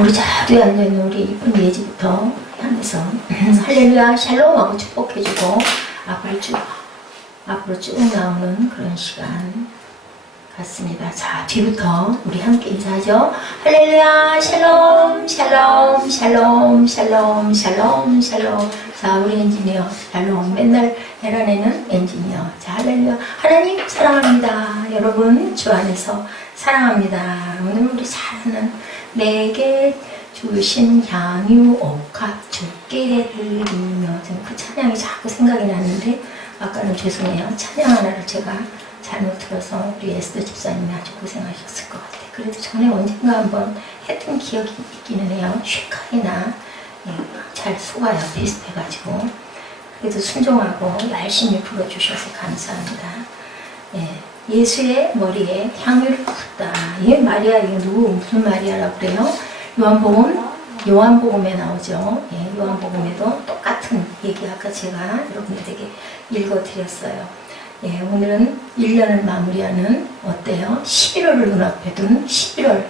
우리 자리에 앉아있는 우리 이쁜 예지부터 하면서 할렐루야 샬롬하고 축복해주고 앞으로 쭉 나오는 그런 시간 같습니다. 자, 뒤부터 우리 함께 인사하죠. 할렐루야 샬롬 샬롬 샬롬 샬롬 샬롬 샬롬. 자, 우리 엔지니어 샬롬 맨날 해라내는 엔지니어. 자, 할렐루야 하나님 사랑합니다. 여러분 주 안에서 사랑합니다. 오늘 우리 잘하는 내게 주신 향유 옥합 주께 드리며. 그 찬양이 자꾸 생각이 나는데 아까는 죄송해요. 찬양 하나를 제가 잘못 들어서 우리 에스더 집사님이 아주 고생하셨을 것 같아요. 그래도 전에 언젠가 한번 했던 기억이 있기는 해요. 쉐카이나 잘 속아요. 비슷해가지고. 그래도 순종하고 열심히 불러주셔서 감사합니다. 예수의 머리에 향유를 붓다. 이 마리아, 이게 무슨 마리아라고 그래요? 요한복음에 나오죠. 요한복음에도 똑같은 얘기 아까 제가 여러분들에게 읽어드렸어요. 오늘은 1년을 마무리하는 어때요? 11월을 눈앞에 둔 11월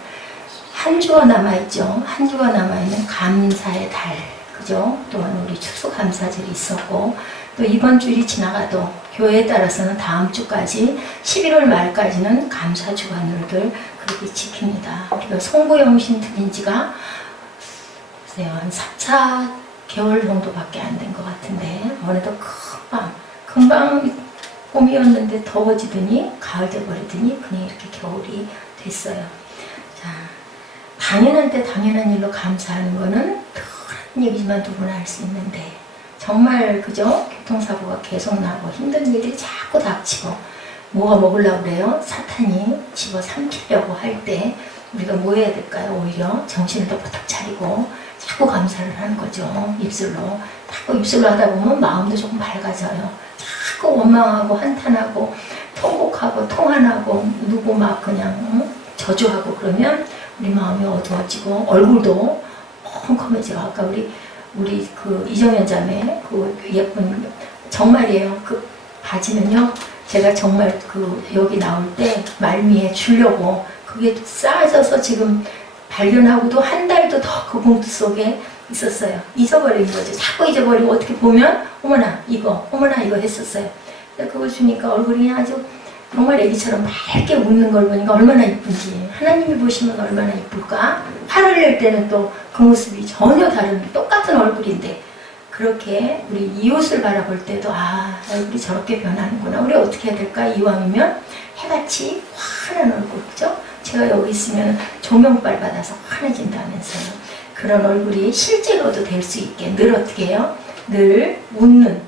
한 주가 남아있죠. 한 주가 남아있는 감사의 달, 그죠? 또한 우리 추수감사절이 있었고 또 이번 주일이 지나가도 교회에 따라서는 다음 주까지 11월 말까지는 감사주간을 그렇게 지킵니다. 우리가 송구영신 드린 지가 한 4개월 정도밖에 안 된 것 같은데 어느덧 금방 봄이었는데 더워지더니 가을 돼버리더니 그냥 이렇게 겨울이 됐어요. 자, 당연한 때 당연한 일로 감사하는 거는 특별한 얘기지만 누구나 할 수 있는데 정말 그죠? 교통사고가 계속 나고 힘든 일이 자꾸 닥치고 뭐가 먹으려고 그래요? 사탄이 집어삼키려고 할 때 우리가 뭐 해야 될까요? 오히려 정신을 더 바짝 차리고 자꾸 감사를 하는 거죠. 입술로. 자꾸 입술로 하다 보면 마음도 조금 밝아져요. 자꾸 원망하고 한탄하고 통곡하고 통한하고 누구 막 그냥 저주하고 그러면 우리 마음이 어두워지고 얼굴도 컴컴해지고. 아까 우리 그 이정현 자매 그 예쁜 정말이에요. 그 바지는요. 제가 정말 그 여기 나올 때 말미에 주려고 그게 쌓아져서 지금 발견하고도 한 달도 더 그 봉투 속에 있었어요. 잊어버린 거죠. 자꾸 잊어버리고 어떻게 보면 어머나 이거 했었어요. 그거 주니까 얼굴이 아주 정말 애기처럼 맑게 웃는 걸 보니까 얼마나 이쁜지. 하나님이 보시면 얼마나 이쁠까. 화를 낼 때는 또 그 모습이 전혀 다른 똑같은 얼굴인데 그렇게 우리 이웃을 바라볼 때도 얼굴이 저렇게 변하는구나. 우리 어떻게 해야 될까? 이왕이면 해같이 환한 얼굴, 그죠? 제가 여기 있으면 조명빨 받아서 환해진다면서요. 그런 얼굴이 실제로도 될 수 있게 늘 어떻게 해요? 늘 웃는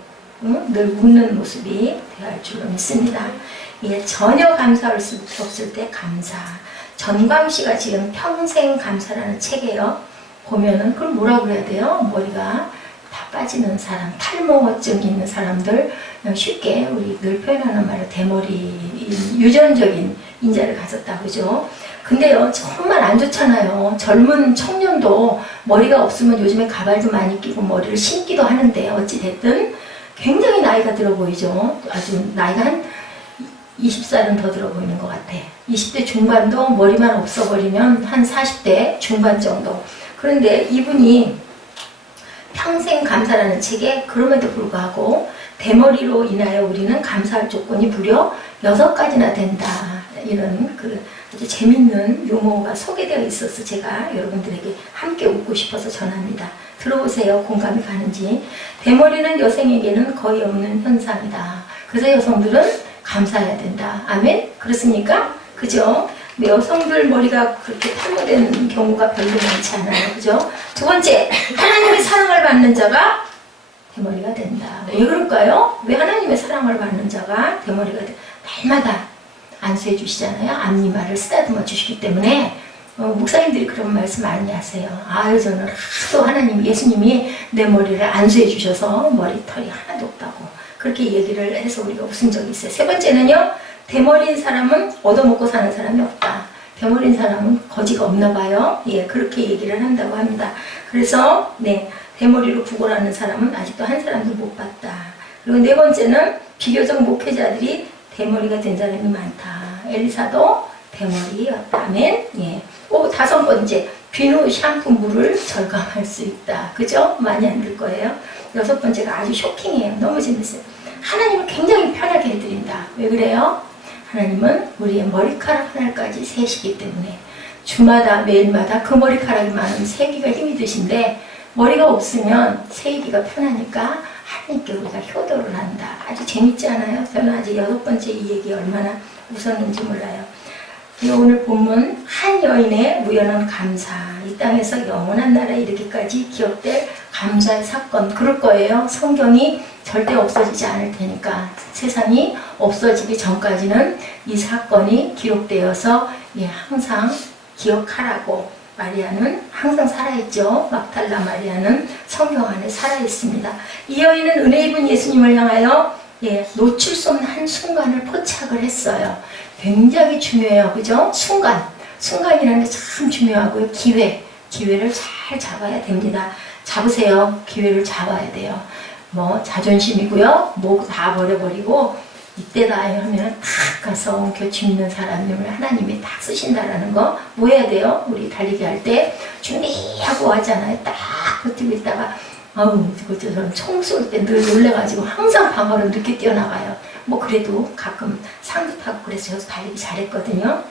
모습이 되어야 할 줄로 믿습니다. 전혀 감사할 수 없을 때 감사. 전광씨가 지금 평생 감사라는 책이에요. 보면은 그걸 뭐라고 그래야 돼요? 머리가 다 빠지는 사람, 탈모증 있는 사람들 쉽게 우리 늘 표현하는 말로 대머리 유전적인 인자를 가졌다 그죠? 근데요 정말 안 좋잖아요. 젊은 청년도 머리가 없으면 요즘에 가발도 많이 끼고 머리를 심기도 하는데 어찌됐든 굉장히 나이가 들어 보이죠. 아주 나이가 한 20살은 더 들어 보이는 것 같아. 20대 중반도 머리만 없어버리면 한 40대 중반 정도. 그런데 이분이 평생 감사라는 책에 그럼에도 불구하고 대머리로 인하여 우리는 감사할 조건이 무려 6가지나 된다. 이런 아주 재밌는 유머가 소개되어 있어서 제가 여러분들에게 함께 웃고 싶어서 전합니다. 들어보세요. 공감이 가는지. 대머리는 여성에게는 거의 없는 현상이다. 그래서 여성들은 감사해야 된다. 아멘? 그렇습니까? 그죠? 여성들 머리가 그렇게 탈모된 경우가 별로 많지 않아요. 그죠? 두 번째, 하나님의 사랑을 받는 자가 대머리가 된다. 왜 그럴까요? 왜 하나님의 사랑을 받는 자가 대머리가 된다? 날마다 안수해 주시잖아요. 앞니말을 쓰다듬어 주시기 때문에 목사님들이 그런 말씀 많이 하세요. 저는 하도 하나님, 예수님이 내 머리를 안수해 주셔서 머리털이 하나도 없다고 그렇게 얘기를 해서 우리가 웃은 적이 있어요. 세 번째는요. 대머리인 사람은 얻어먹고 사는 사람이 없다. 대머리인 사람은 거지가 없나 봐요. 그렇게 얘기를 한다고 합니다. 그래서 대머리로 구걸하는 사람은 아직도 한 사람도 못 봤다. 그리고 네 번째는 비교적 목회자들이 대머리가 된 사람이 많다. 엘리사도 대머리였다. 아멘. 다섯 번째, 비누, 샴푸, 물을 절감할 수 있다. 그죠? 많이 안 들 거예요. 6번째가 아주 쇼킹해요. 너무 재밌어요. 하나님은 굉장히 편하게 해드린다. 왜 그래요? 하나님은 우리의 머리카락 하나까지 세시기 때문에 주마다 매일마다 그 머리카락이 많으면 세기가 힘이 드신데 머리가 없으면 세기가 편하니까 하나님께 우리가 효도를 한다. 아주 재밌지 않아요? 저는 아직 6번째 이 얘기 얼마나 웃었는지 몰라요. 오늘 본문 한 여인의 우연한 감사, 이 땅에서 영원한 나라에 이르기까지 기억될 감사의 사건, 그럴 거예요. 성경이 절대 없어지지 않을 테니까 세상이 없어지기 전까지는 이 사건이 기록되어서 항상 기억하라고. 마리아는 항상 살아있죠. 막달라 마리아는 성경 안에 살아있습니다. 이 여인은 은혜 입은 예수님을 향하여 놓칠 수 없는 한 순간을 포착을 했어요. 굉장히 중요해요. 그죠? 순간이라는 게 참 중요하고요. 기회를 잘 잡아야 됩니다. 잡으세요. 기회를 잡아야 돼요. 뭐 자존심이고요. 목 다 버려버리고 이때다 하면 탁 가서 교치 있는 사람을 하나님이 딱 쓰신다라는 거 뭐 해야 돼요? 우리 달리기 할 때 준비하고 하잖아요. 딱 버티고 있다가 저는 총 쏠 때 늘 놀래가지고 항상 방어로 늦게 뛰어나가요. 뭐 그래도 가끔 상도 타고 그래서 저도 달리기 잘했거든요.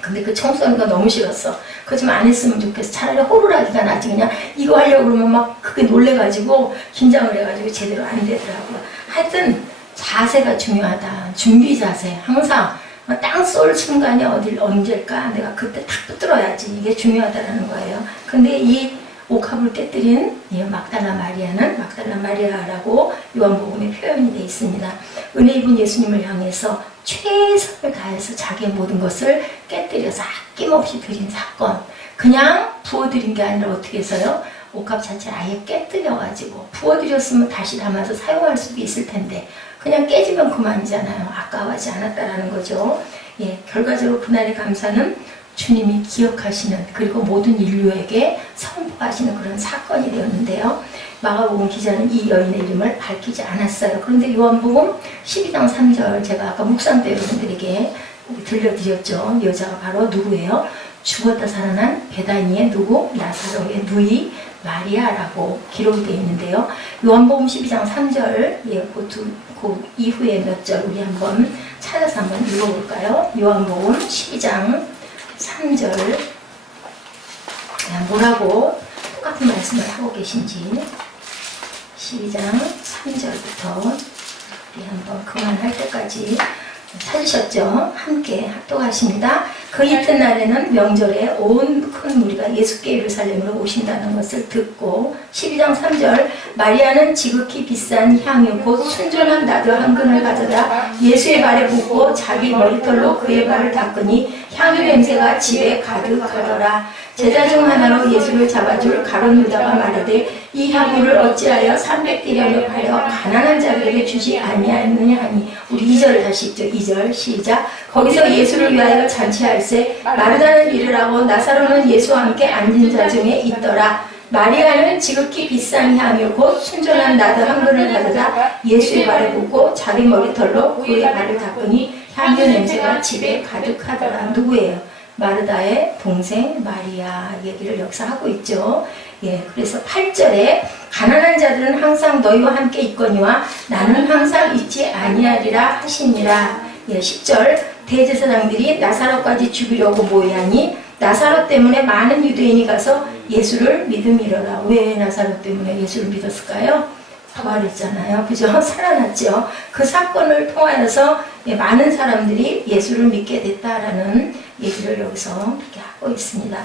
근데 그 총 쏘는 거 너무 싫었어. 그거 좀 안 했으면 좋겠어. 차라리 호루라기가 나지. 그냥 이거 하려고 그러면 막 크게 놀래가지고 긴장을 해가지고 제대로 안 되더라고요. 하여튼 자세가 중요하다. 준비 자세. 항상 땅 쏠 순간이 언제일까? 내가 그때 탁 붙들어야지. 이게 중요하다는 거예요. 근데 이 옥합을 깨뜨린 막달라 마리아는 막달라 마리아라고 요한복음에 표현이 되어 있습니다. 은혜 입은 예수님을 향해서 최선을 다해서 자기의 모든 것을 깨뜨려서 아낌없이 드린 사건. 그냥 부어드린 게 아니라 어떻게 해서요? 옥합 자체를 아예 깨뜨려가지고 부어드렸으면 다시 담아서 사용할 수도 있을 텐데 그냥 깨지면 그만이잖아요. 아까워하지 않았다라는 거죠. 결과적으로 그날의 감사는 주님이 기억하시는 그리고 모든 인류에게 선포하시는 그런 사건이 되었는데요. 마가복음 기자는 이 여인의 이름을 밝히지 않았어요. 그런데 요한복음 12장 3절 제가 아까 묵상 때 여러분들에게 들려드렸죠. 여자가 바로 누구예요? 죽었다 살아난 베다니의 누구? 나사로의 누이 마리아라고 기록이 되어 있는데요. 요한복음 12장 3절 그 이후에 몇 절 우리 한번 찾아서 한번 읽어볼까요? 요한복음 12장 3절 뭐라고 똑같은 말씀을 하고 계신지 12장 3절부터 우리 한번 그만할 때까지 찾으셨죠? 함께 합독하십니다. 그 이튿날에는 명절에 온 큰 무리가 예수께 예루살렘으로 오신다는 것을 듣고 12장 3절 마리아는 지극히 비싼 향유 곧 순전한 나드 한 근을 가져다 예수의 발에 붓고 자기 머리털로 그의 발을 닦으니 향유 냄새가 집에 가득하더라. 제자 중 하나로 예수를 잡아줄 가룟 유다가 말하되 이 향유를 어찌하여 300디나리오 팔아 가난한 자들에게 주지 아니하느냐 하니 우리 2절 다시 읽죠. 2절 시작. 거기서 예수를 위하여 잔치할세 마르다는 일을 하고 나사로는 예수와 함께 앉은 자 중에 있더라. 마리아는 지극히 비싼 향유 곧 순전한 나드 한 근을 가져다 예수의 발에 붓고 자기 머리털로 그의 발을 닦으니 향유 냄새가 집에 가득하더라. 누구예요? 마르다의 동생 마리아 얘기를 여기서 하고 있죠. 그래서 8절에 가난한 자들은 항상 너희와 함께 있거니와 나는 항상 있지 아니하리라 하시니라. 10절 대제사장들이 나사로까지 죽이려고 모이하니 나사로 때문에 많은 유대인이 가서 예수를 믿음이로라. 왜 나사로 때문에 예수를 믿었을까요? 부활했잖아요. 그죠? 살아났죠. 그 사건을 통하여서 많은 사람들이 예수를 믿게 됐다라는 얘기를 여기서 이렇게 하고 있습니다.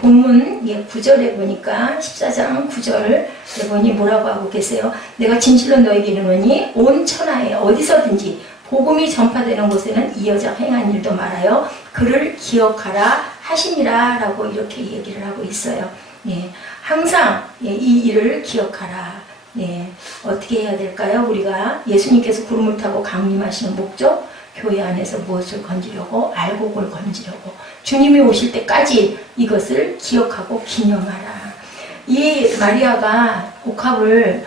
본문 9절에 보니까 14장 9절에 보니 뭐라고 하고 계세요? 내가 진실로 너에게 이르노니 온 천하에 어디서든지 복음이 전파되는 곳에는 이 여자가 행한 일도 말하여 그를 기억하라 하시니라 라고 이렇게 얘기를 하고 있어요. 항상 이 일을 기억하라. 어떻게 해야 될까요? 우리가 예수님께서 구름을 타고 강림하시는 목적, 교회 안에서 무엇을 건지려고, 알곡을 건지려고, 주님이 오실 때까지 이것을 기억하고 기념하라. 이 마리아가 옥합을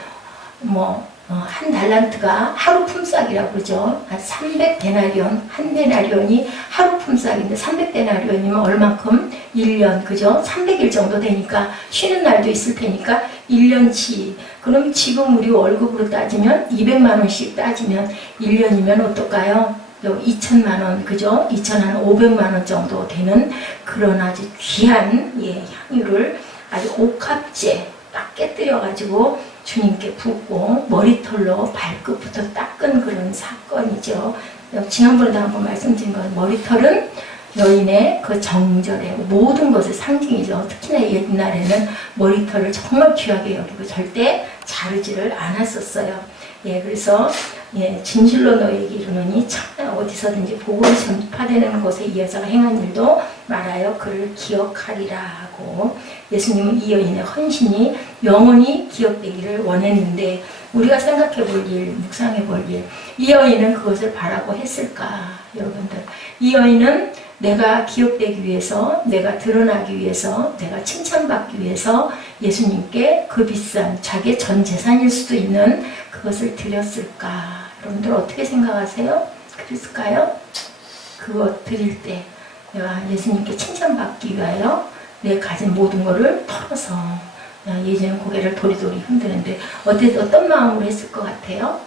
한 달란트가 하루 품삯이라고 그러죠. 300데나리온, 한 데나리온이 하루 품삯인데 300데나리온이면 얼만큼? 1년, 그죠? 300일 정도 되니까 쉬는 날도 있을 테니까 1년치. 그럼 지금 우리 월급으로 따지면 200만 원씩 따지면 1년이면 어떨까요? 2천만 원, 그죠? 2,500만 원 정도 되는 그런 아주 귀한 향유를 아주 옥합제 딱 깨뜨려가지고 주님께 붓고 머리털로 발끝부터 닦은 그런 사건이죠. 지난번에도 한번 말씀드린 건 머리털은 여인의 그 정절의 모든 것의 상징이죠. 특히나 옛날에는 머리털을 정말 귀하게 여기고 절대 자르지를 않았었어요. 그래서 진실로 너에게 이르노니 참나 어디서든지 복음이 전파되는 곳에 이 여자가 행한 일도 말하여 그를 기억하리라 하고, 예수님은 이 여인의 헌신이 영원히 기억되기를 원했는데 우리가 생각해 볼 일, 묵상해 볼 일, 이 여인은 그것을 바라고 했을까? 여러분들, 이 여인은 내가 기억되기 위해서, 내가 드러나기 위해서, 내가 칭찬받기 위해서 예수님께 그 비싼 자기의 전 재산일 수도 있는 그것을 드렸을까? 여러분들 어떻게 생각하세요? 그랬을까요? 그것 드릴 때 내가 예수님께 칭찬받기 위하여 내 가진 모든 것을 털어서, 예전에 고개를 도리도리 흔드는데 어떤 마음으로 했을 것 같아요?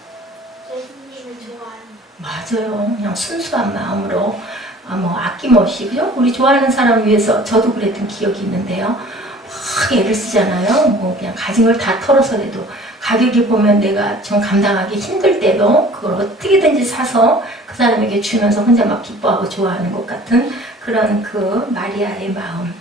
예수님을 좋아하는. 맞아요. 그냥 순수한 마음으로 아낌없이, 그죠? 우리 좋아하는 사람 위해서 저도 그랬던 기억이 있는데요. 막 애를 쓰잖아요. 그냥 가진 걸 다 털어서라도 가격이 보면 내가 좀 감당하기 힘들 때도 그걸 어떻게든지 사서 그 사람에게 주면서 혼자 막 기뻐하고 좋아하는 것 같은 그런 그 마리아의 마음.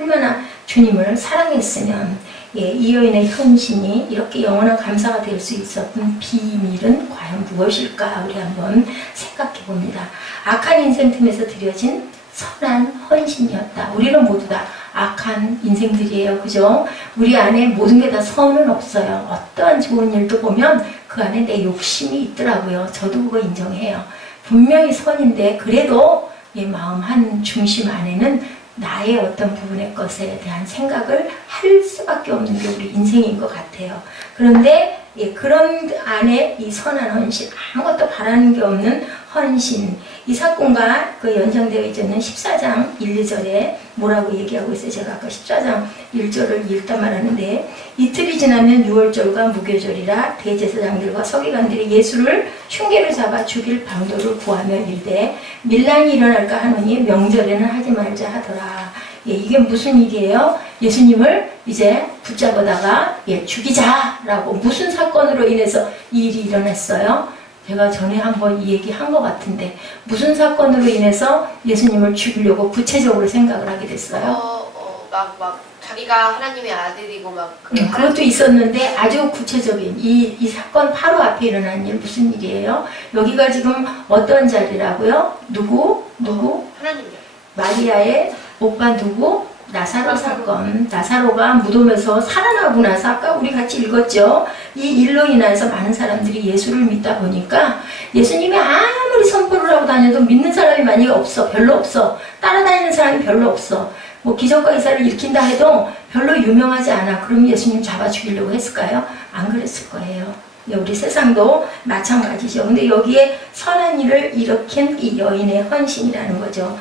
얼마나 주님을 사랑했으면 이 여인의 헌신이 이렇게 영원한 감사가 될 수 있었던 비밀은 과연 무엇일까? 우리 한번 생각해 봅니다. 악한 인생 틈에서 드려진 선한 헌신이었다. 우리는 모두 다 악한 인생들이에요. 그죠? 우리 안에 모든 게 다 선은 없어요. 어떠한 좋은 일도 보면 그 안에 내 욕심이 있더라고요. 저도 그거 인정해요. 분명히 선인데 그래도 내 마음 한 중심 안에는 나의 어떤 부분의 것에 대한 생각을 할 수밖에 없는 게 우리 인생인 것 같아요. 그런데 그런 안에 이 선한 헌신, 아무것도 바라는 게 없는 헌신, 이 사건과 그 연상되어 있는 14장 1, 2절에 뭐라고 얘기하고 있어요? 제가 아까 14장 1절을 읽다 말하는데, 이틀이 지나면 유월절과 무교절이라 대제사장들과 서기관들이 예수를 흉계로 잡아 죽일 방도를 구하며 이르되 밀란이 일어날까 하노니 명절에는 하지 말자 하더라. 이게 무슨 일이에요? 예수님을 이제 붙잡아다가 죽이자라고, 무슨 사건으로 인해서 이 일이 일어났어요? 제가 전에 한번 이 얘기 한 것 같은데 무슨 사건으로 인해서 예수님을 죽이려고 구체적으로 생각을 하게 됐어요? 자기가 하나님의 아들이고 그것도 있었는데 아주 구체적인 이 사건 바로 앞에 일어난 일, 무슨 일이에요? 여기가 지금 어떤 자리라고요? 누구? 하나님이요. 마리아의 오빠 누구? 나사로 사건. 나사로가 무덤에서 살아나고 나서 아까 우리 같이 읽었죠? 이 일로 인해서 많은 사람들이 예수를 믿다 보니까 예수님이 아무리 선포를 하고 다녀도 믿는 사람이 많이 없어. 별로 없어. 따라다니는 사람이 별로 없어. 기적과 기사를 일으킨다 해도 별로 유명하지 않아. 그럼 예수님 잡아 죽이려고 했을까요? 안 그랬을 거예요. 우리 세상도 마찬가지죠. 근데 여기에 선한 일을 일으킨 이 여인의 헌신이라는 거죠.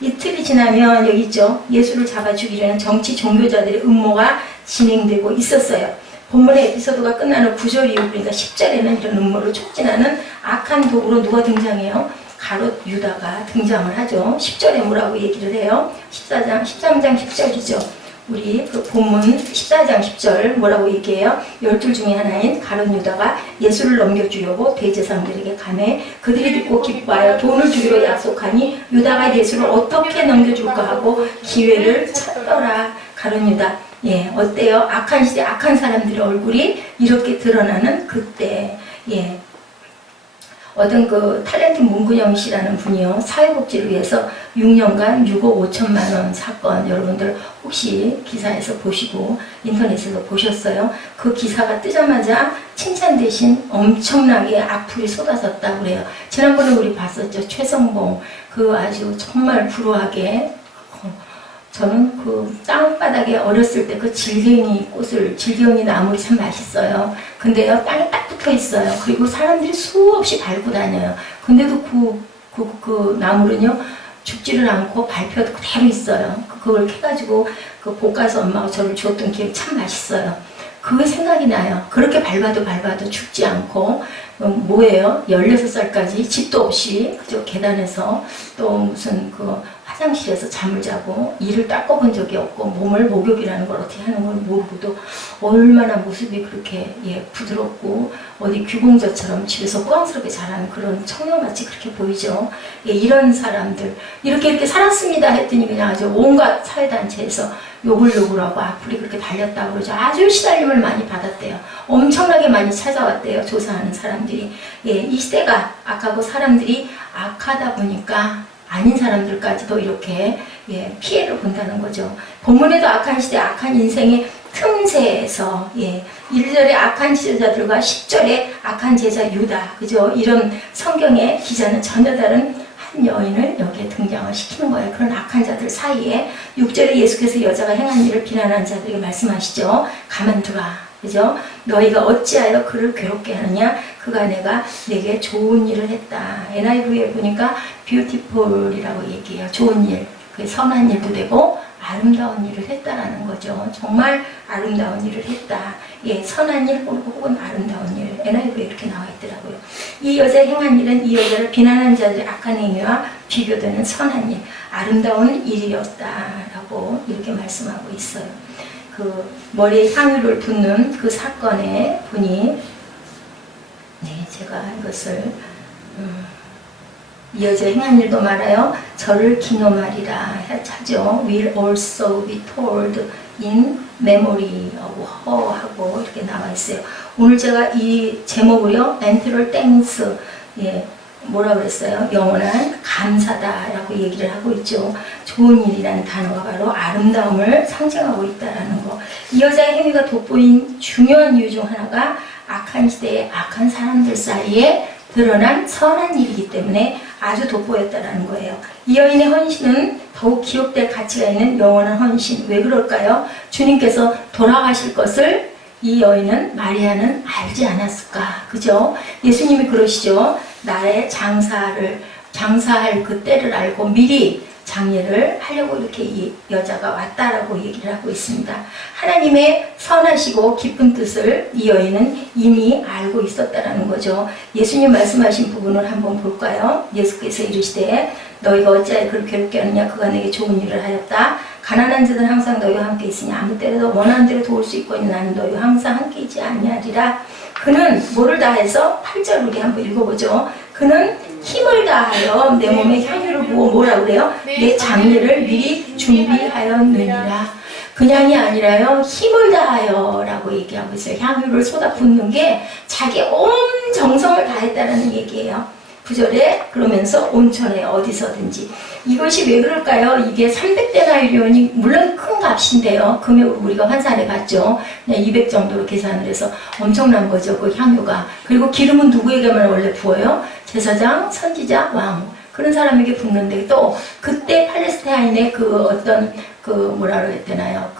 이틀이 지나면 여기 있죠. 예수를 잡아 죽이려는 정치 종교자들의 음모가 진행되고 있었어요. 본문의 에피소드가 끝나는 9절 이후, 그러니까 10절에는 이런 음모를 촉진하는 악한 도구로 누가 등장해요? 가롯 유다가 등장을 하죠. 10절에 뭐라고 얘기를 해요? 13장 10절이죠. 우리 그 본문 14장 10절 뭐라고 얘기해요? 12 중에 하나인 가룟 유다가 예수를 넘겨주려고 대제사장들에게 가매 그들이 듣고 기뻐하여 돈을 주기로 약속하니 유다가 예수를 어떻게 넘겨줄까 하고 기회를 찾더라. 가룟 유다. 어때요? 악한 시대, 악한 사람들의 얼굴이 이렇게 드러나는 그때. 어떤 그 탤런트 문근영 씨라는 분이요, 사회복지를 위해서 6년간 6억 5천만 원 사건, 여러분들 혹시 기사에서 보시고 인터넷에서 보셨어요? 그 기사가 뜨자마자 칭찬 대신 엄청나게 악플이 쏟아졌다고 그래요. 지난번에 우리 봤었죠. 최성봉, 그 아주 정말 불우하게, 저는 그 땅바닥에 어렸을 때 그 질경이 나물이 참 맛있어요. 근데요, 땅에 딱 붙어 있어요. 그리고 사람들이 수없이 밟고 다녀요. 근데도 그 나물은요, 죽지를 않고 밟혀도 그대로 있어요. 그걸 캐가지고 그 볶아서 엄마가 저를 주었던 기억이 참 맛있어요. 그게 생각이 나요. 그렇게 밟아도 죽지 않고, 뭐예요? 16살까지 집도 없이, 그저 계단에서 또 무슨 그 화장실에서 잠을 자고, 이를 닦아본 적이 없고, 몸을 목욕이라는 걸 어떻게 하는 걸 모르고도 얼마나 모습이 그렇게 부드럽고, 어디 귀공자처럼 집에서 꾸안스럽게 자라는 그런 청년같이 그렇게 보이죠. 이런 사람들, 이렇게 살았습니다 했더니 그냥 아주 온갖 사회단체에서 욕을 하고 악플이 그렇게 달렸다고 그러죠. 아주 시달림을 많이 받았대요. 엄청나게 많이 찾아왔대요. 조사하는 사람들이. 이 시대가 악하고 사람들이 악하다 보니까 아닌 사람들까지도 이렇게 피해를 본다는 거죠. 본문에도 악한 시대, 악한 인생의 틈새에서 1절에 악한 지도자들과 10절에 악한 제자 유다, 그죠? 이런 성경의 기자는 전혀 다른 한 여인을 여기에 등장을 시키는 거예요. 그런 악한 자들 사이에 6절에 예수께서 여자가 행한 일을 비난한 자들에게 말씀하시죠. 가만두라. 그죠? 너희가 어찌하여 그를 괴롭게 하느냐? 그가 내게 좋은 일을 했다. NIV에 보니까 beautiful이라고 얘기해요. 좋은 일, 그 선한 일도 되고 아름다운 일을 했다라는 거죠. 정말 아름다운 일을 했다. 선한 일 혹은 아름다운 일. NIV에 이렇게 나와 있더라고요. 이 여자의 행한 일은 이 여자를 비난한 자들의 악한 행위와 비교되는 선한 일, 아름다운 일이었다라고 이렇게 말씀하고 있어요. 그 머리에 향유를 붓는 그 사건에 보니, 제가 이것을 이 여자의 행한 일도 말하여 저를 기념하리라 하죠. will also be told in memory of her 하고 이렇게 나와 있어요. 오늘 제가 이 제목을요, Eternal Thanks, 뭐라 그랬어요? 영원한 감사다라고 얘기를 하고 있죠. 좋은 일이라는 단어가 바로 아름다움을 상징하고 있다라는 거. 이 여자의 행위가 돋보인 중요한 이유 중 하나가 악한 시대에 악한 사람들 사이에 드러난 선한 일이기 때문에 아주 돋보였다라는 거예요. 이 여인의 헌신은 더욱 기억될 가치가 있는 영원한 헌신. 왜 그럴까요? 주님께서 돌아가실 것을 이 여인은, 마리아는 알지 않았을까? 그죠? 예수님이 그러시죠. 나의 장사할 그 때를 알고 미리 장례를 하려고 이렇게 이 여자가 왔다라고 얘기를 하고 있습니다. 하나님의 선하시고 깊은 뜻을 이 여인은 이미 알고 있었다라는 거죠. 예수님 말씀하신 부분을 한번 볼까요? 예수께서 이르시되 너희가 어찌하여 그를 괴롭게 하느냐? 그가 내게 좋은 일을 하였다. 가난한 자들은 항상 너희와 함께 있으니 아무 때라도 원하는 대로 도울 수 있거니 나는 너희와 항상 함께 있지 아니하리라. 그는 뭐를 다해서 8절 우리 한번 읽어보죠. 그는 힘을 다하여 내 몸에 향유를 부어 뭐라 그래요? 내 장례를 미리 준비하였느니라. 그냥이 아니라요, 힘을 다하여 라고 얘기하고 있어요. 향유를 쏟아 붓는 게 자기 온 정성을 다했다는 얘기예요. 9절에 그러면서 온천에 어디서든지. 이것이 왜 그럴까요? 이게 300데나리온이 물론 큰 값인데요. 금액으로 우리가 환산해 봤죠. 그냥 200 정도로 계산을 해서 엄청난 거죠. 그 향유가. 그리고 기름은 누구에게만 원래 부어요? 제사장, 선지자, 왕. 그런 사람에게 붓는데 또 그때 팔레스타인의 그 어떤 그 뭐라 그래야 되나요?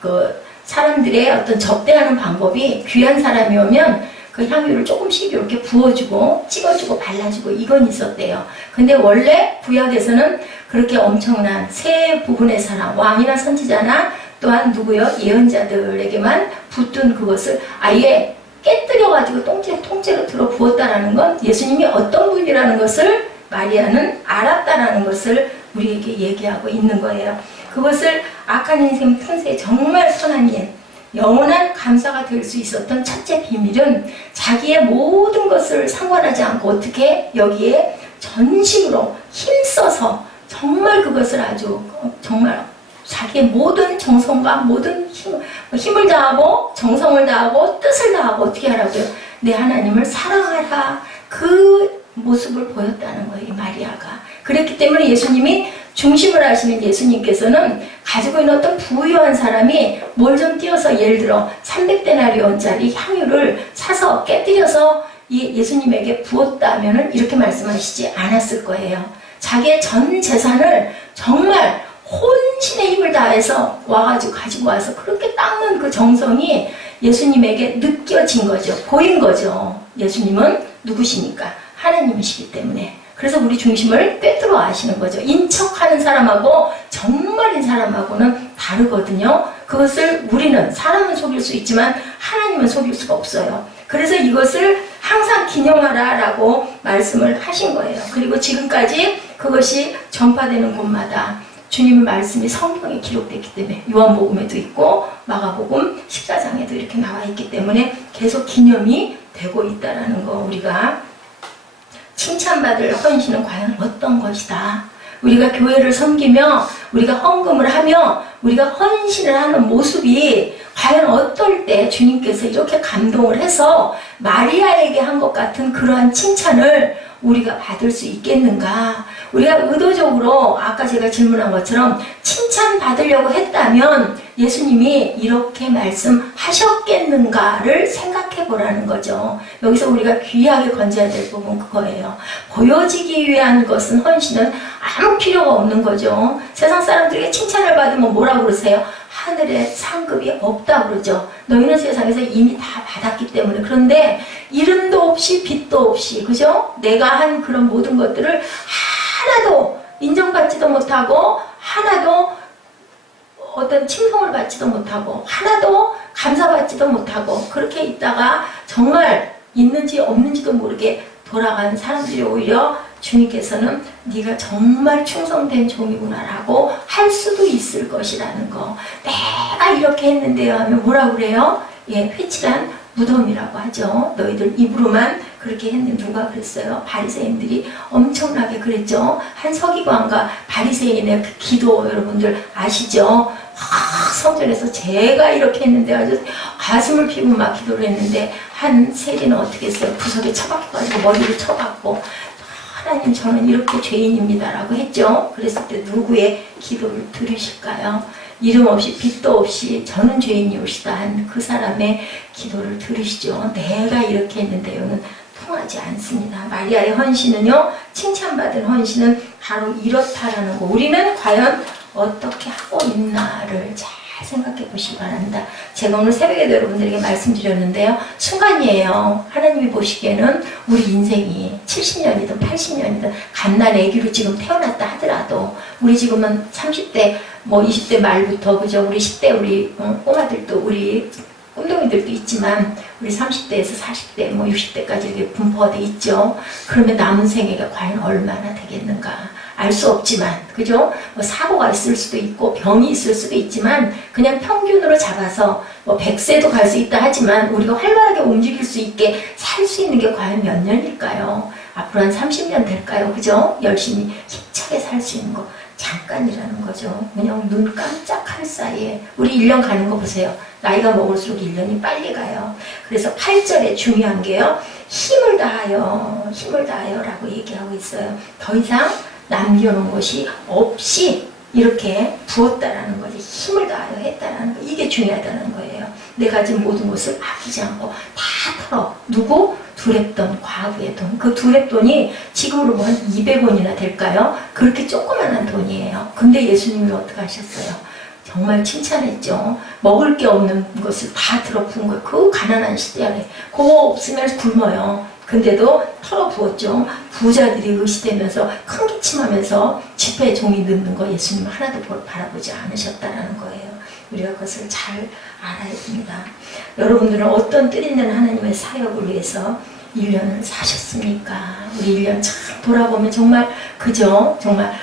그 사람들의 어떤 접대하는 방법이 귀한 사람이 오면 그 향유를 조금씩 이렇게 부어주고 찍어주고 발라주고 이건 있었대요. 근데 원래 구약에서는 그렇게 엄청난 세 부분의 사람, 왕이나 선지자나 또한 누구요? 예언자들에게만 붓던 그것을 아예 깨뜨려가지고 통째로 들어 부었다라는 건 예수님이 어떤 분이라는 것을 마리아는 알았다라는 것을 우리에게 얘기하고 있는 거예요. 그것을 악한 인생 틈새에 정말 선한 일, 영원한 감사가 될 수 있었던 첫째 비밀은 자기의 모든 것을 상관하지 않고 어떻게 여기에 전심으로 힘써서 정말 그것을 아주 정말 자기의 모든 정성과 모든 힘을 다하고 정성을 다하고 뜻을 다하고 어떻게 하라고요? 내 하나님을 사랑하라. 그 모습을 보였다는 거예요, 마리아가. 그랬기 때문에 예수님이 중심을 하시는 예수님께서는 가지고 있는 어떤 부유한 사람이 뭘 좀 띄어서 예를 들어 300데나리온짜리 향유를 사서 깨뜨려서 예수님에게 부었다면 이렇게 말씀하시지 않았을 거예요. 자기의 전 재산을 정말 혼신의 힘을 다해서 와가지고 가지고 와서 그렇게 닦는 그 정성이 예수님에게 느껴진 거죠. 보인 거죠. 예수님은 누구시니까? 하나님이시기 때문에. 그래서 우리 중심을 꿰뚫어 아시는 거죠. 인척하는 사람하고 정말인 사람하고는 다르거든요. 그것을 우리는 사람은 속일 수 있지만 하나님은 속일 수가 없어요. 그래서 이것을 항상 기념하라라고 말씀을 하신 거예요. 그리고 지금까지 그것이 전파되는 곳마다 주님의 말씀이 성경에 기록됐기 때문에 요한복음에도 있고 마가복음 14장에도 이렇게 나와 있기 때문에 계속 기념이 되고 있다는 거. 우리가 칭찬받을 헌신은 과연 어떤 것이다. 우리가 교회를 섬기며 우리가 헌금을 하며 우리가 헌신을 하는 모습이 과연 어떨 때 주님께서 이렇게 감동을 해서 마리아에게 한 것 같은 그러한 칭찬을 우리가 받을 수 있겠는가. 우리가 의도적으로 아까 제가 질문한 것처럼 칭찬받으려고 했다면 예수님이 이렇게 말씀하셨겠는가를 생각해 보라는 거죠. 여기서 우리가 귀하게 건져야 될 부분 그거예요. 보여지기 위한 것은 헌신은 아무 필요가 없는 거죠. 세상 사람들에게 칭찬을 받으면 뭐라고 그러세요? 하늘에 상급이 없다 그러죠. 너희는 세상에서 이미 다 받았기 때문에. 그런데 이름도 없이 빛도 없이, 그죠? 내가 한 그런 모든 것들을 하나도 인정받지도 못하고 하나도 어떤 칭송을 받지도 못하고 하나도 감사받지도 못하고 그렇게 있다가 정말 있는지 없는지도 모르게 돌아간 사람들이 오히려 주님께서는 네가 정말 충성된 종이구나라고 할 수도 있을 것이라는 거. 내가 이렇게 했는데요 하면 뭐라고 그래요? 예, 회칠한 무덤이라고 하죠. 너희들 입으로만 그렇게 했는데 누가 그랬어요? 바리새인들이 엄청나게 그랬죠. 한 서기관과 바리새인의 그 기도 여러분들 아시죠? 성전에서 제가 이렇게 했는데 아주 가슴을 피고 막 기도를 했는데 한 세리는 어떻게 했어요? 구석에 처박혀가지고 머리를 쳐박고 하나님 저는 이렇게 죄인입니다라고 했죠. 그랬을 때 누구의 기도를 들으실까요? 이름 없이 빛도 없이 저는 죄인이옵시다 한 그 사람의 기도를 들으시죠. 내가 이렇게 했는데요는 통하지 않습니다. 마리아의 헌신은요, 칭찬받은 헌신은 바로 이렇다라는 거. 우리는 과연 어떻게 하고 있나를 잘 생각해 보시기 바랍니다. 제가 오늘 새벽에도 여러분들에게 말씀드렸는데요. 순간이에요. 하나님이 보시기에는 우리 인생이 70년이든 80년이든 갓난 아기로 지금 태어났다 하더라도 우리 지금은 30대 뭐 20대 말부터 그죠? 우리 10대 우리 꼬마들도 우리 운동이들도 있지만 우리 30대에서 40대 뭐 60대까지 이렇게 분포가 돼 있죠. 그러면 남은 생애가 과연 얼마나 되겠는가 알 수 없지만 그죠? 뭐 사고가 있을 수도 있고 병이 있을 수도 있지만 그냥 평균으로 잡아서 뭐 100세도 갈 수 있다 하지만 우리가 활발하게 움직일 수 있게 살 수 있는 게 과연 몇 년일까요? 앞으로 한 30년 될까요? 그죠? 열심히 힘차게 살 수 있는 거 잠깐이라는 거죠. 그냥 눈 깜짝할 사이에 우리 1년 가는 거 보세요. 나이가 먹을수록 1년이 빨리 가요. 그래서 8절에 중요한 게요. 힘을 다하여 라고 얘기하고 있어요. 더 이상 남겨놓은 것이 없이 이렇게 부었다라는 거지. 힘을 다하여 했다라는 거. 이게 중요하다는 거예요. 내가 지금 모든 것을 아끼지 않고 다 털어. 누구? 두렙돈, 과부의 돈. 그 두렙돈이 지금으로 뭐 한 200원이나 될까요? 그렇게 조그만한 돈이에요. 근데 예수님이 어떻게 하셨어요? 정말 칭찬했죠. 먹을 게 없는 것을 다 들어부은 거예요. 그 가난한 시대에. 그거 없으면 굶어요. 근데도 털어부었죠. 부자들이 의시되면서 큰 기침하면서 지폐에 종이 넣는 거 예수님 하나도 바라보지 않으셨다라는 거예요. 우리가 그것을 잘 알아야 됩니다. 여러분들은 어떤 뜻 있는 하나님의 사역을 위해서 1년을 사셨습니까? 우리 1년 참 돌아보면 정말 그죠? 정말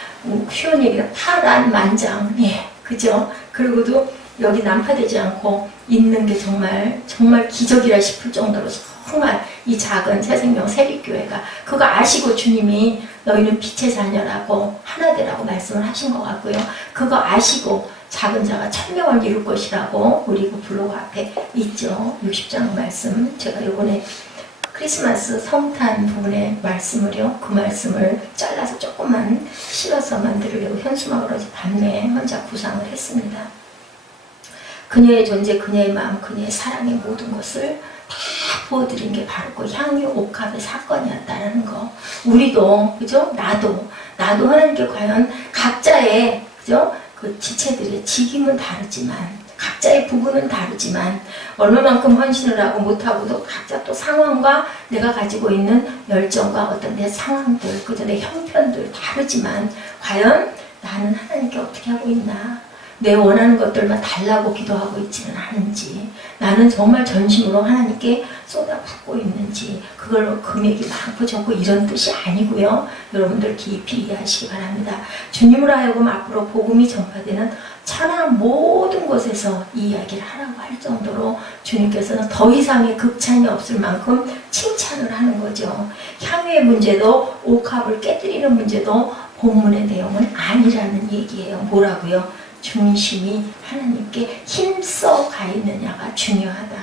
쉬운 얘기가 파란만장. 예, 그죠? 그리고도 여기 난파되지 않고 있는 게 정말 기적이라 싶을 정도로 정말 이 작은 새생명 세빛교회가 그거 아시고 주님이 너희는 빛의 자녀라고 하나되라고 말씀을 하신 것 같고요. 그거 아시고 작은 자가 1000명을 이룰 것이라고 우리 그 블로그 앞에 있죠. 60장 말씀. 제가 이번에 크리스마스 성탄 부분의 말씀을요. 그 말씀을 잘라서 조금만 실어서 만들려고 현수막으로 밤에 혼자 구상을 했습니다. 그녀의 존재, 그녀의 마음, 그녀의 사랑의 모든 것을 다 부어드린 게 바로 그 향유 옥합의 사건이었다라는 거. 우리도 그죠? 나도 하나님께 과연 각자의 그죠? 그 지체들의 직임은 다르지만 각자 각자의 부분은 다르지만 얼마만큼 헌신을 하고 못하고도 각자 또 상황과 내가 가지고 있는 열정과 어떤 내 상황들, 그저 내 형편들 다르지만 과연 나는 하나님께 어떻게 하고 있나? 내 원하는 것들만 달라고 기도하고 있지는 않은지, 나는 정말 전심으로 하나님께 쏟아붓고 있는지, 그걸로 금액이 많고 적고 이런 뜻이 아니고요. 여러분들 깊이 이해하시기 바랍니다. 주님으로 하여금 앞으로 복음이 전파되는 천하 모든 곳에서 이 이야기를 하라고 할 정도로 주님께서는 더 이상의 극찬이 없을 만큼 칭찬을 하는 거죠. 향유의 문제도 옥합을 깨뜨리는 문제도 본문의 내용은 아니라는 얘기예요. 뭐라고요? 중심이 하나님께 힘써 가 있느냐가 중요하다.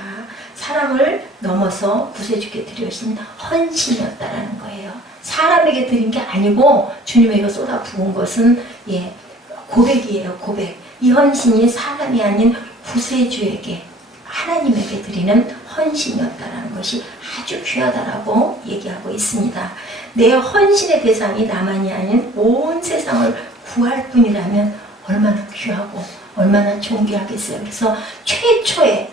사람을 넘어서 구세주께 드려진 헌신이었다라는 거예요. 사람에게 드린 게 아니고 주님에게 쏟아 부은 것은 고백이에요. 고백. 이 헌신이 사람이 아닌 구세주에게, 하나님에게 드리는 헌신이었다라는 것이 아주 귀하다라고 얘기하고 있습니다. 내 헌신의 대상이 나만이 아닌 온 세상을 구할 뿐이라면 얼마나 귀하고 얼마나 존귀하겠어요. 그래서 최초의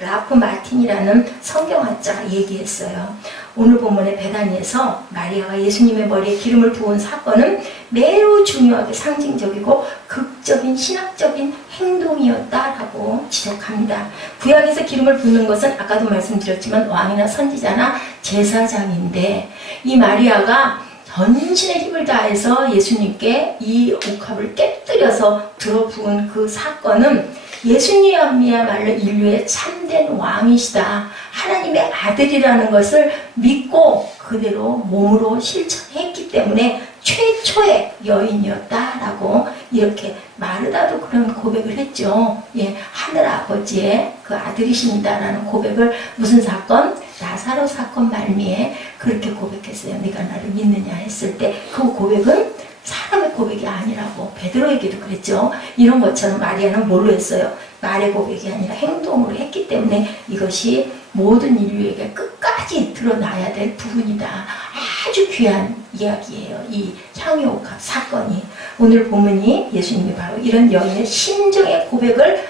라프 마틴이라는 성경학자가 얘기했어요. 오늘 본문의 베다니에서 마리아가 예수님의 머리에 기름을 부은 사건은 매우 중요하게 상징적이고 극적인 신학적인 행동이었다라고 지적합니다. 구약에서 기름을 붓는 것은 아까도 말씀드렸지만 왕이나 선지자나 제사장인데, 이 마리아가 전신의 힘을 다해서 예수님께 이 옥합을 깨뜨려서 들어부은 그 사건은 예수님이야말로 인류의 참된 왕이시다, 하나님의 아들이라는 것을 믿고 그대로 몸으로 실천했기 때문에 최초의 여인이었다라고 이렇게 마르다도 그런 고백을 했죠. 하늘 아버지의 그 아들이십니다라는 고백을 무슨 사건? 나사로 사건 말미에 그렇게 고백했어요. 네가 나를 믿느냐 했을 때 그 고백은 사람의 고백이 아니라고 베드로에게도 그랬죠. 이런 것처럼 마리아는 뭘로 했어요? 말의 고백이 아니라 행동으로 했기 때문에 이것이 모든 인류에게 끝까지 드러나야 될 부분이다. 아주 귀한 이야기예요. 이 향유옥합 사건이. 오늘 본문이 예수님이 바로 이런 여인의 심정의 고백을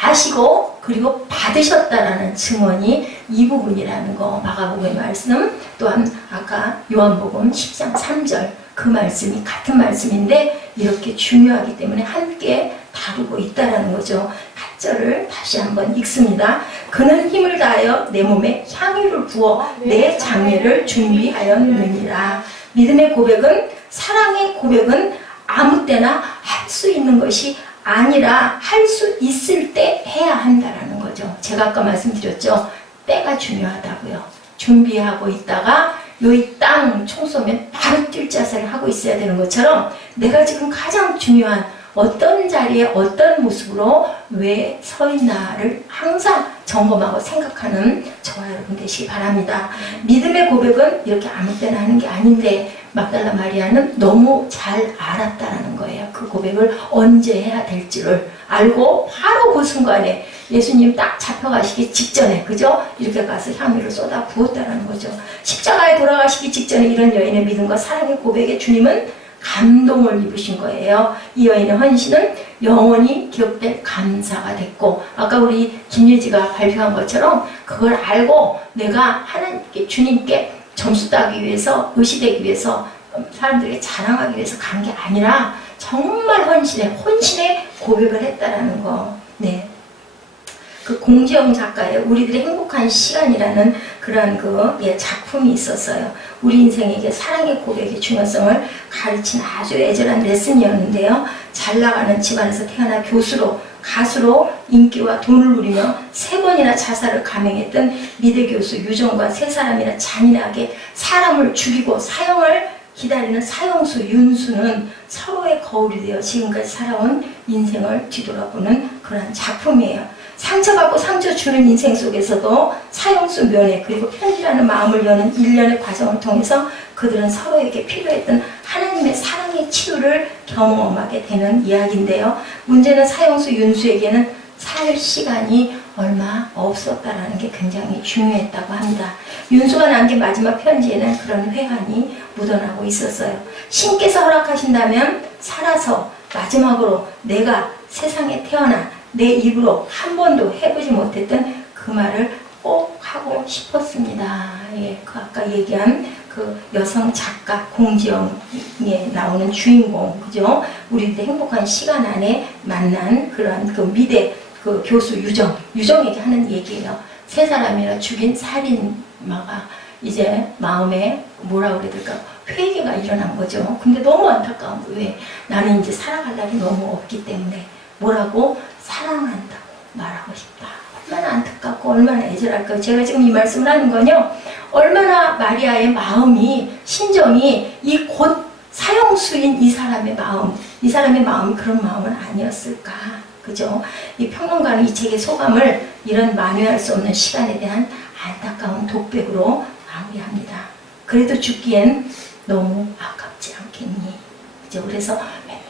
아시고 그리고 받으셨다라는 증언이 이 부분이라는 거, 마가복음의 말씀, 또한 아까 요한복음 10장 3절 그 말씀이 같은 말씀인데 이렇게 중요하기 때문에 함께 다루고 있다라는 거죠. 8절을 다시 한번 읽습니다. 그는 힘을 다하여 내 몸에 향유를 부어 내 장례를 준비하였느니라. 믿음의 고백은, 사랑의 고백은 아무 때나 할 수 있는 것이 아니라 할 수 있을 때 해야 한다라는 거죠. 제가 아까 말씀드렸죠. 때가 중요하다고요. 준비하고 있다가 여기 땅 총 쏘면 바로 뛸 자세를 하고 있어야 되는 것처럼 내가 지금 가장 중요한 어떤 자리에 어떤 모습으로 왜 서 있나를 항상 점검하고 생각하는 저와 여러분 되시기 바랍니다. 믿음의 고백은 이렇게 아무 때나 하는 게 아닌데 막달라 마리아는 너무 잘 알았다라는 거예요. 그 고백을 언제 해야 될지를 알고 바로 그 순간에 예수님 딱 잡혀가시기 직전에, 그죠? 이렇게 가서 향유를 쏟아 부었다라는 거죠. 십자가에 돌아가시기 직전에 이런 여인의 믿음과 사랑의 고백에 주님은 감동을 입으신 거예요. 이 여인의 헌신은 영원히 기억될 감사가 됐고, 아까 우리 김예지가 발표한 것처럼 그걸 알고 내가 하나님께, 주님께 점수 따기 위해서, 의시되기 위해서, 사람들에게 자랑하기 위해서 간 게 아니라 정말 혼신의 고백을 했다라는 거. 네. 그 공지영 작가의 우리들의 행복한 시간이라는 그런 작품이 있었어요. 우리 인생에게 사랑의 고백의 중요성을 가르친 아주 애절한 레슨이었는데요. 잘 나가는 집안에서 태어나 교수로, 가수로 인기와 돈을 누리며 3번이나 자살을 감행했던 미대 교수 유정과 3사람이나 잔인하게 사람을 죽이고 사형을 기다리는 사형수 윤수는 서로의 거울이 되어 지금까지 살아온 인생을 뒤돌아보는 그런 작품이에요. 상처받고 상처 주는 인생 속에서도 사형수 면회 그리고 편지라는 마음을 여는 일련의 과정을 통해서 그들은 서로에게 필요했던 하나님의 사랑의 치유를 경험하게 되는 이야기인데요. 문제는 사형수 윤수에게는 살 시간이 얼마 없었다라는 게 굉장히 중요했다고 합니다. 윤수가 남긴 마지막 편지에는 그런 회한이 묻어나고 있었어요. 신께서 허락하신다면 살아서 마지막으로 내가 세상에 태어나 내 입으로 한 번도 해보지 못했던 그 말을 꼭 하고 싶었습니다. 예, 그 아까 얘기한 그 여성 작가 공지영에 나오는 주인공, 그죠? 우리들 행복한 시간 안에 만난 그런 그 미대 그 교수 유정에게 하는 얘기예요. 세 사람이나 죽인 살인마가 이제 마음에 뭐라 그래야 될까? 회개가 일어난 거죠. 근데 너무 안타까운 거예요. 왜? 나는 이제 살아갈 날이 너무 없기 때문에 뭐라고? 사랑한다고 말하고 싶다. 얼마나 안타깝고 얼마나 애절할까요? 제가 지금 이 말씀을 하는 건요. 얼마나 마리아의 마음이 심정이 이 곧 사형수인 이 사람의 마음이 그런 마음은 아니었을까. 그죠? 이 평론가는 이 책의 소감을 이런 만회할 수 없는 시간에 대한 안타까운 독백으로 마무리합니다. 그래도 죽기엔 너무 아깝지 않겠니? 그죠? 그래서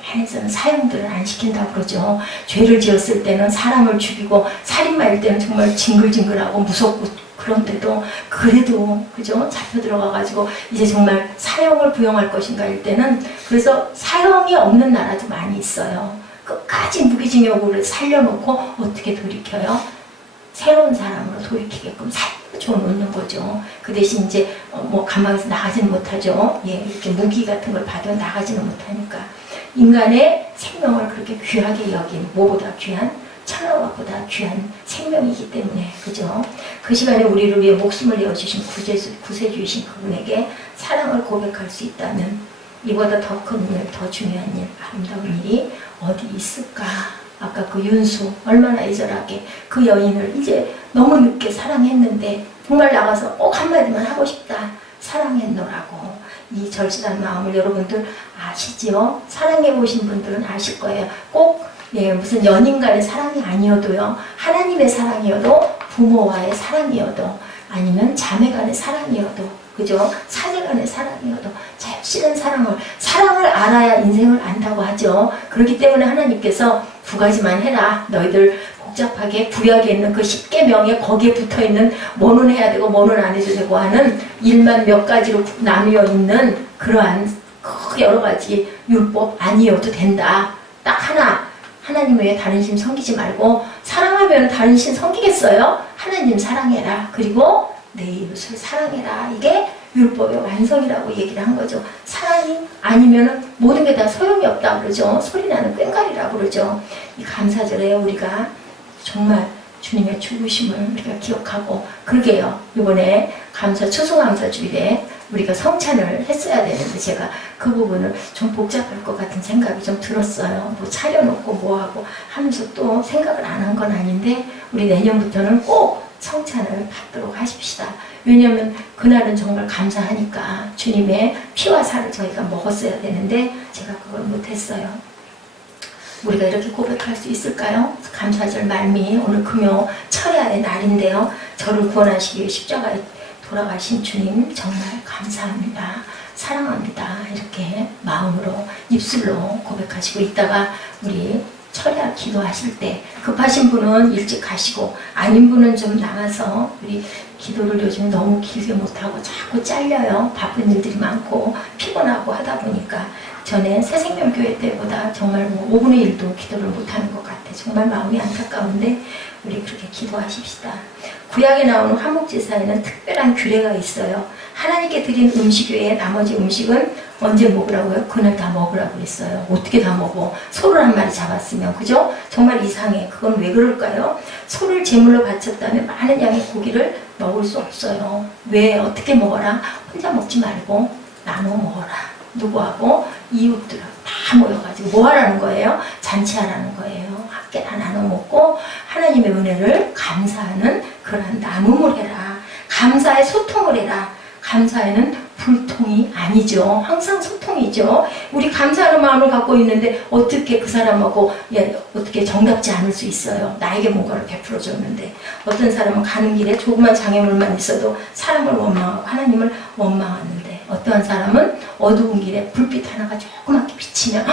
웬만해서는 사형들을 안 시킨다고 그러죠. 죄를 지었을 때는 사람을 죽이고 살인마일 때는 정말 징글징글하고 무섭고 그런데도 그래도 그죠? 잡혀 들어가가지고 이제 정말 사형을 부용할 것인가 일 때는 그래서 사형이 없는 나라도 많이 있어요. 끝까지 무기징역으로 살려놓고 어떻게 돌이켜요? 새로운 사람으로 돌이키게끔 살려줘 놓는 거죠. 그 대신 이제 뭐 감옥에서 나가지는 못하죠. 예, 이렇게 무기 같은 걸 받아 나가지는 못하니까 인간의 생명을 그렇게 귀하게 여긴 뭐보다 귀한 천하와보다 귀한 생명이기 때문에 그죠? 그 시간에 우리를 위해 목숨을 내어주신 구세주이신 그분에게 사랑을 고백할 수 있다면 이보다 더 큰 일, 더 중요한 일, 아름다운 일이 어디 있을까? 아까 그 윤수 얼마나 애절하게 그 여인을 이제 너무 늦게 사랑했는데 정말 나가서 꼭 한마디만 하고 싶다. 사랑했노라고. 이 절실한 마음을 여러분들 아시지요? 사랑해보신 분들은 아실 거예요. 꼭 예, 무슨 연인 간의 사랑이 아니어도요. 하나님의 사랑이어도 부모와의 사랑이어도 아니면 자매 간의 사랑이어도 그죠? 사제 간의 사랑이어도 절실한 사랑을 알아야 인생을 안다고 하죠. 그렇기 때문에 하나님께서 두 가지만 해라. 너희들 복잡하게 구약에 있는 그 10계명에 거기에 붙어있는 뭐는 해야 되고 뭐는 안 해도 되고 하는 일만 몇 가지로 나뉘어 있는 그러한 그 여러 가지 율법 아니어도 된다. 딱 하나. 하나님 외에 다른 신 섬기지 말고 사랑하면 다른 신 섬기겠어요? 하나님 사랑해라. 그리고 내 이웃을 사랑해라. 이게 율법의 완성이라고 얘기를 한 거죠. 사랑이 아니면 모든 게 다 소용이 없다 그러죠. 소리나는 꽹과리라고 그러죠. 이 감사절에 우리가 정말 주님의 죽으심을 우리가 기억하고 그러게요. 이번에 추수감사주일에 우리가 성찬을 했어야 되는데 제가 그 부분을 좀 복잡할 것 같은 생각이 좀 들었어요. 뭐 차려놓고 뭐하고 하면서 또 생각을 안 한 건 아닌데 우리 내년부터는 꼭 성찬을 받도록 하십시다. 왜냐하면 그날은 정말 감사하니까 주님의 피와 살을 저희가 먹었어야 되는데 제가 그걸 못했어요. 우리가 이렇게 고백할 수 있을까요? 감사절 말미 오늘 금요 철야의 날인데요. 저를 구원하시기 위해 십자가에 돌아가신 주님 정말 감사합니다. 사랑합니다. 이렇게 마음으로 입술로 고백하시고 있다가 우리 철야 기도하실 때 급하신 분은 일찍 가시고 아닌 분은 좀 나가서 우리 기도를 요즘 너무 길게 못하고 자꾸 잘려요. 바쁜 일들이 많고 피곤하고 하다 보니까 전에 새생명교회 때보다 정말 뭐 5분의 1도 기도를 못하는 것 같아. 정말 마음이 안타까운데 우리 그렇게 기도하십시다. 구약에 나오는 화목제사에는 특별한 규례가 있어요. 하나님께 드린 음식 외에 나머지 음식은 언제 먹으라고요? 그날 다 먹으라고 했어요. 어떻게 다 먹어? 소를 한 마리 잡았으면 그죠? 정말 이상해. 그건 왜 그럴까요? 소를 제물로 바쳤다면 많은 양의 고기를 먹을 수 없어요. 왜? 어떻게 먹어라? 혼자 먹지 말고 나눠 먹어라. 누구하고? 이웃들하고 다 모여가지고 뭐 하라는 거예요? 잔치하라는 거예요. 함께 다 나눠 먹고 하나님의 은혜를 감사하는 그런 나눔을 해라. 감사의 소통을 해라. 감사에는 불통이 아니죠. 항상 소통이죠. 우리 감사하는 마음을 갖고 있는데 어떻게 그 사람하고 어떻게 정답지 않을 수 있어요. 나에게 뭔가를 베풀어줬는데 어떤 사람은 가는 길에 조그만 장애물만 있어도 사람을 원망하고 하나님을 원망하는데 어떠한 사람은 어두운 길에 불빛 하나가 조그맣게 비치면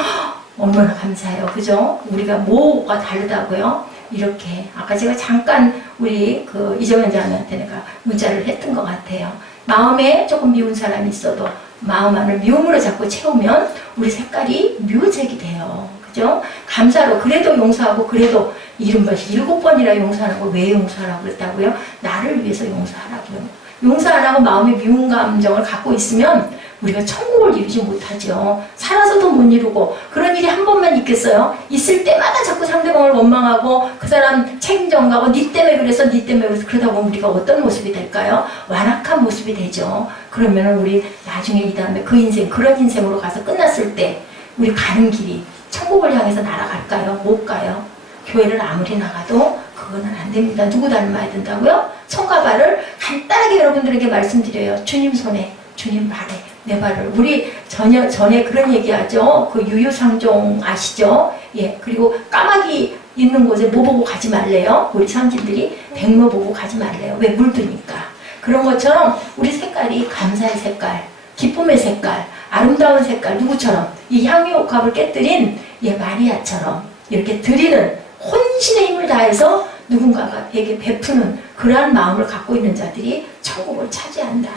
얼마나 감사해요. 그죠? 우리가 뭐가 다르다고요? 이렇게 아까 제가 잠깐 우리 그 이정현 자매한테 내가 문자를 했던 것 같아요. 마음에 조금 미운 사람이 있어도 마음 안을 미움으로 자꾸 채우면 우리 색깔이 묘색이 돼요. 그죠? 감사로 그래도 용서하고 그래도 70번, 7번이나 용서하라고. 왜 용서하라고 그랬다고요? 나를 위해서 용서하라고요. 용서 안 하고 마음의 미운 감정을 갖고 있으면 우리가 천국을 이루지 못하죠. 살아서도 못 이루고. 그런 일이 한 번만 있겠어요? 있을 때마다 자꾸 상대방을 원망하고 그 사람 책임 전가하고 니 때문에 그래서 니 때문에 그래서 그러다 보면 우리가 어떤 모습이 될까요? 완악한 모습이 되죠. 그러면 우리 나중에 이 다음에 그 인생, 그런 인생으로 가서 끝났을 때 우리 가는 길이 천국을 향해서 날아갈까요? 못 가요. 교회를 아무리 나가도 그거는 안 됩니다. 누구 닮아야 된다고요? 손과 발을 간단하게 여러분들에게 말씀드려요. 주님 손에, 주님 발에, 내 발을. 우리 전에 그런 얘기하죠. 그 유유상종 아시죠? 예. 그리고 까마귀 있는 곳에 뭐 보고 가지 말래요? 우리 선진들이 백모 보고 가지 말래요. 왜? 물드니까. 그런 것처럼 우리 색깔이 감사의 색깔, 기쁨의 색깔, 아름다운 색깔, 누구처럼? 이 향유옥합을 깨뜨린 마리아처럼 이렇게 드리는 혼신의 힘을 다해서 누군가에게 베푸는 그러한 마음을 갖고 있는 자들이 천국을 차지한다.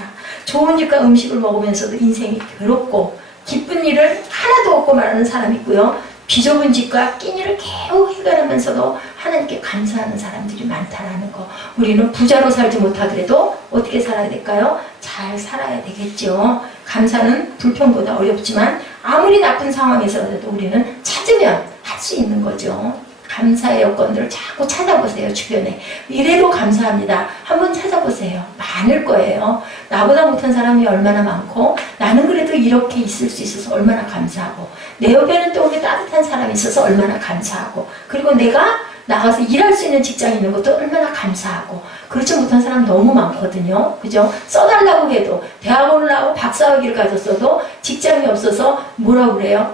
좋은 집과 음식을 먹으면서도 인생이 괴롭고 기쁜 일을 하나도 없고 말하는 사람이 있고요. 비좁은 집과 끼니를 겨우 해결하면서도 하나님께 감사하는 사람들이 많다라는 거. 우리는 부자로 살지 못하더라도 어떻게 살아야 될까요? 잘 살아야 되겠죠. 감사는 불평보다 어렵지만 아무리 나쁜 상황에서라도 우리는 찾으면 할 수 있는 거죠. 감사의 여건들을 자꾸 찾아보세요. 주변에. 이래도 감사합니다. 한번 찾아보세요. 많을 거예요. 나보다 못한 사람이 얼마나 많고 나는 그래도 이렇게 있을 수 있어서 얼마나 감사하고 내 옆에는 또 우리 따뜻한 사람이 있어서 얼마나 감사하고 그리고 내가 나가서 일할 수 있는 직장이 있는 것도 얼마나 감사하고 그렇지 못한 사람 너무 많거든요. 그죠? 써달라고 해도 대학원을 나오고 박사학위를 가졌어도 직장이 없어서 뭐라 그래요?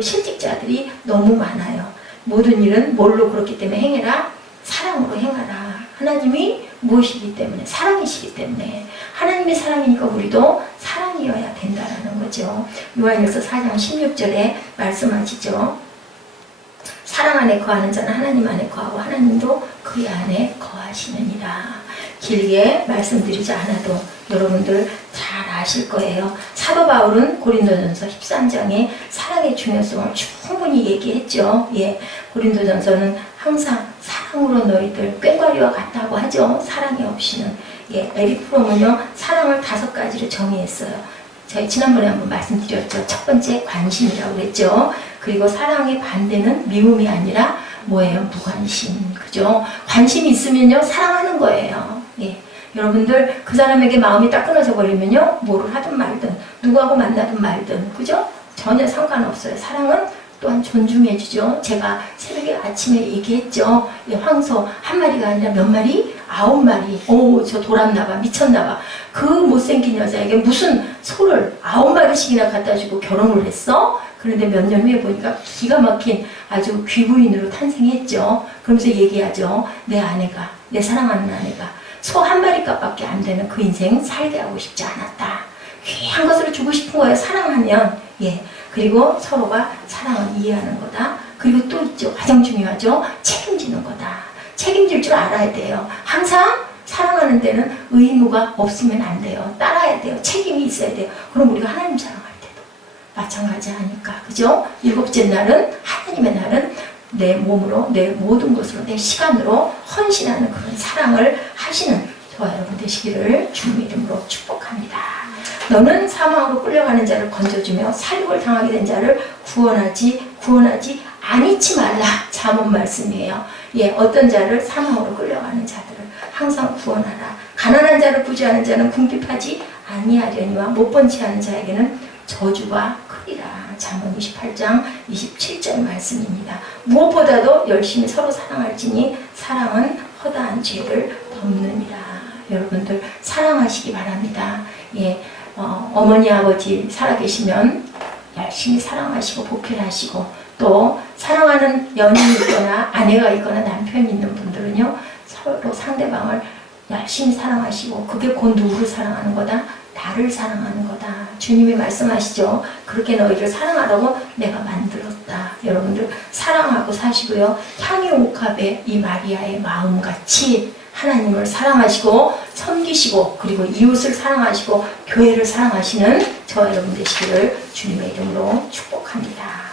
실직자들이 너무 많아요. 모든 일은 뭘로 그렇기 때문에 행해라? 사랑으로 행하라. 하나님이 무엇이기 때문에? 사랑이시기 때문에. 하나님이 사랑이니까 우리도 사랑이어야 된다는 거죠. 요한일서 4장 16절에 말씀하시죠. 사랑 안에 거하는 자는 하나님 안에 거하고 하나님도 그 안에 거하시느니라. 길게 말씀드리지 않아도 여러분들 잘 아실 거예요. 사도 바울은 고린도전서 13장에 사랑의 중요성을 충분히 얘기했죠. 예, 고린도전서는 항상 사랑으로 너희들 꽹과리와 같다고 하죠. 사랑이 없이는. 예, 에릭 프롬은요 사랑을 5가지로 정의했어요. 저희 지난번에 한번 말씀드렸죠. 첫 번째 관심이라고 그랬죠. 그리고 사랑의 반대는 미움이 아니라 뭐예요? 무관심. 그죠? 관심이 있으면요 사랑하는 거예요. 예. 여러분들 그 사람에게 마음이 딱 끊어져 버리면요 뭐를 하든 말든 누구하고 만나든 말든 그죠? 전혀 상관없어요. 사랑은 또한 존중해주죠. 제가 새벽에 아침에 얘기했죠. 예, 황소 한 마리가 아니라 몇 마리? 9마리. 오, 저 돌았나봐. 미쳤나봐. 그 못생긴 여자에게 무슨 소를 9마리씩이나 갖다 주고 결혼을 했어? 그런데 몇 년 후에 보니까 기가 막힌 아주 귀부인으로 탄생했죠. 그러면서 얘기하죠. 내 아내가, 내 사랑하는 아내가 소 한 마리 값밖에 안 되는 그 인생 살게 하고 싶지 않았다. 귀한 것으로 주고 싶은 거예요. 사랑하면. 예. 그리고 서로가 사랑을 이해하는 거다. 그리고 또 있죠. 가장 중요하죠. 책임지는 거다. 책임질 줄 알아야 돼요. 항상 사랑하는 데는 의무가 없으면 안 돼요. 따라야 돼요. 책임이 있어야 돼요. 그럼 우리가 하나님 사랑할 때도 마찬가지 하니까. 그죠? 7째 날은 하나님의 날은 내 몸으로 내 모든 것으로 내 시간으로 헌신하는 그런 사랑을 하시는 저와 여러분 되시기를 주님의 이름으로 축복합니다. 너는 사망으로 끌려가는 자를 건져주며 살육을 당하게 된 자를 구원하지 아니치 말라. 잠언 말씀이에요. 예, 어떤 자를 사망으로 끌려가는 자들을 항상 구원하라. 가난한 자를 부지하는 자는 궁핍하지 아니하려니와 못 번치하는 자에게는 저주가 크리라. 잠언 28장 27절 말씀입니다. 무엇보다도 열심히 서로 사랑할지니 사랑은 허다한 죄를 덮느니라. 여러분들 사랑하시기 바랍니다. 예, 어머니 아버지 살아계시면 열심히 사랑하시고 보필하시고 또 사랑하는 연인이 있거나 아내가 있거나 남편이 있는 분들은요 서로 상대방을 열심히 사랑하시고 그게 곧 누구를 사랑하는 거다? 나를 사랑하는 거다. 주님이 말씀하시죠. 그렇게 너희를 사랑하라고 내가 만들었다. 여러분들 사랑하고 사시고요. 향유옥합의 이 마리아의 마음같이 하나님을 사랑하시고 섬기시고 그리고 이웃을 사랑하시고 교회를 사랑하시는 저와 여러분 되시기를 주님의 이름으로 축복합니다.